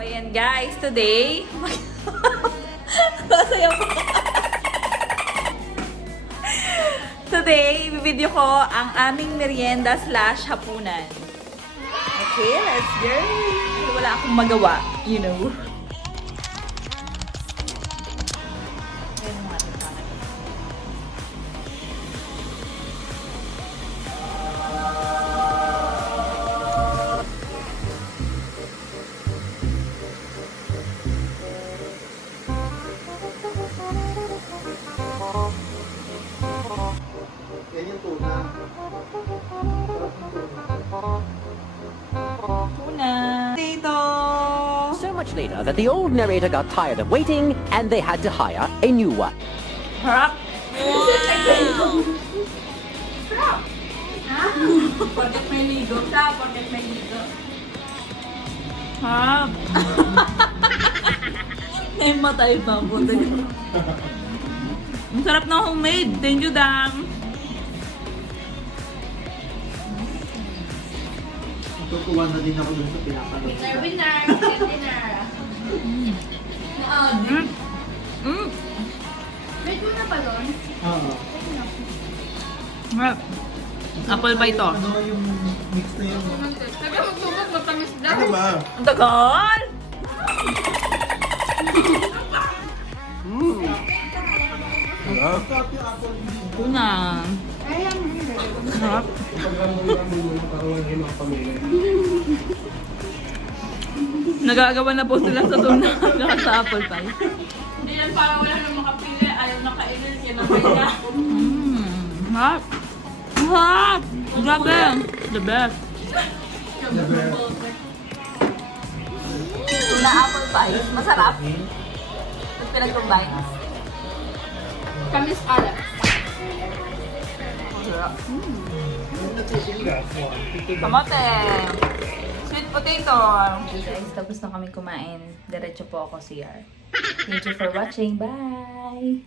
ayan guys, today, masaya po. Today, ibibideo ko ang aming merienda / hapunan. Okay, let's go! Wala akong magawa, you know. Ayan ang ating pangalan. Yan yung tuna. Tuna. Dito. So much later that the old narrator got tired of waiting and they had to hire a new one. Harap. Porket may ligo siya, porket may ligo. Harap. May matay pa po. Ang sarap na homemade. Thank you, Dam. Tutuwa na din ako dun sa pinapanood. Winner! Winner! Wait mo na pa doon? Oo. Harap. Apple pie to. Ano yung mix na yun? Sabi magbubog, matamis daw. Ano ba? Ang tagal! Sarap yung apple. Tuna. Harap. Nagagawa na po sila sa tuna at sa apple pie. Hindi yan parang wala nang makapili, ayaw na kainin, kinamay na. Harap. Harap! Grabe! The best. Tuna apple pie. Masarap. Yung pinag-combine. Kamis alat. Kamote! Sweet potato! Guys, tapos na kami kumain. Diretso po ako CR. Thank you for watching. Bye!